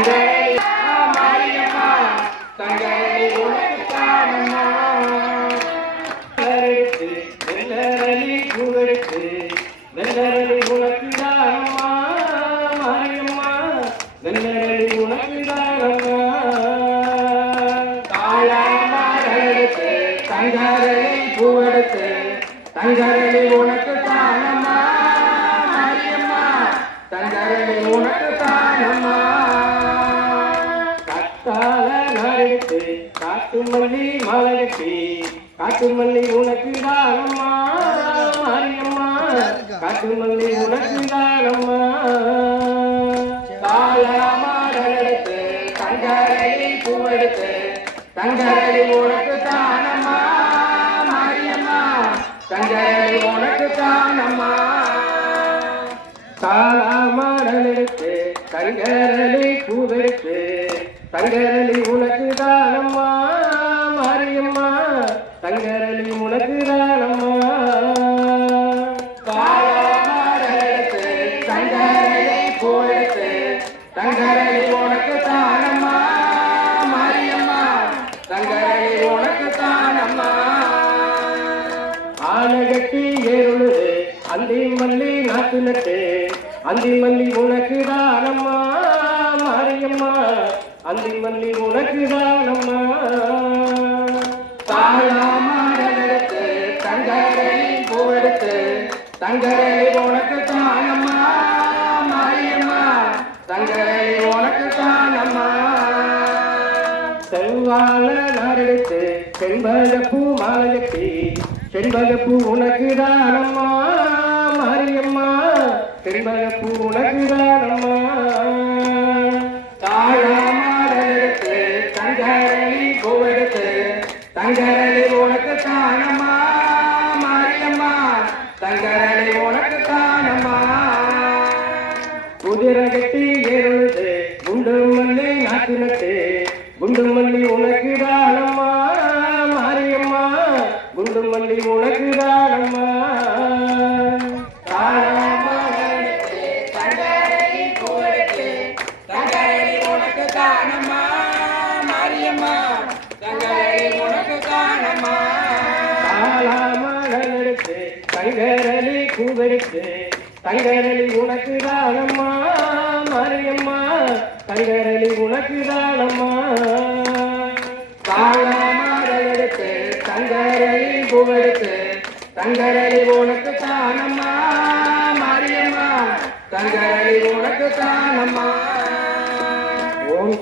மாரியம்மா தங்கரளி உனக்கு தானம்மா வெள்ளரளி பூவெடுத்து வெள்ளரளி உனக்கு தானம்மா மாரியம்மா வெள்ளரளி உனக்கு தானம்மா தாழமாரெடுத்து தங்கரளி பூவெடுத்து தங்கரளி உனக்கு தானம்மா மாரியம்மா தங்கரளி உனக்கு தானம்மா கத்தால நரைத்து காட்டு மல்லி மலகட்டி காட்டு மல்லி உனக்கு தானம்மா மாரியம்மா காட்டு மல்லி உனக்கு தானம்மா தாளமாரெடுத்து தங்கரளி பூவெடுத்து தங்கரளி உனக்கு தானம்மா மாரியம்மா தங்கரளி உனக்கு தானம்மா தாளமாரெடுத்து தங்கரளி பூவெடுத்து தங்கரளி உனக்கு தானம்மா மாரியம்மா தங்கரளி உனக்கு தானம்மா தாளமாரெடுத்து தங்கரளி பூவெடுத்து தங்கரளி உனக்கு தானம்மா மாரியம்மா தங்கரளி உனக்கு தானம்மா ஆனகட்டி ஏறுழுது அந்தி மல்லி நாட்டு நட்டு அந்தி மல்லி உனக்கு தானம்மா மாரியம்மா அந்தி மல்லி உனக்கு தானம்மா தாளமாரெடுத்து தங்கரளி பூவெடுத்து தங்கரளி உனக்கு தானம்மா மாரியம்மா தங்கரளி உனக்கு தானம்மா செவ்வாழ நாரெடுத்து செண்பகப்பூ மாலையட்டி செண்பகப்பூ உனக்கு தானம்மா மாரியம்மா செண்பகப்பூ உனக்கு தானம்மா தாழமாரெடுத்து தங்கரளி பூவெடுத்து தங்கரளி உனக்கு தானம்மா மாரியம்மா தங்கரளி உனக்கு தானம்மா குதிரை கட்டி ஏறுழுது குண்டு மல்லி நாட்டு நட்டு குண்டு மல்லி உனக்கு தானம்மா மாரியம்மா குண்டு மல்லி உனக்கு தானம்மா தாளமாரெடுத்து தங்கரளி பூவெடுத்து தங்கரளி உனக்கு தானம்மா மாரியம்மா தங்கரளி உனக்கு தானம்மா தாளமாரெடுத்து தங்கரளி பூவெடுத்து தங்கரளி உனக்கு தானம்மா மாரியம்மா தங்கரளி உனக்கு தானம்மா தாளமாரெடுத்து தங்கரளி பூவெடுத்து தங்கரளி உனக்கு தானம்மா மாரியம்மா தங்கரளி உனக்கு தானம்மா ஓம்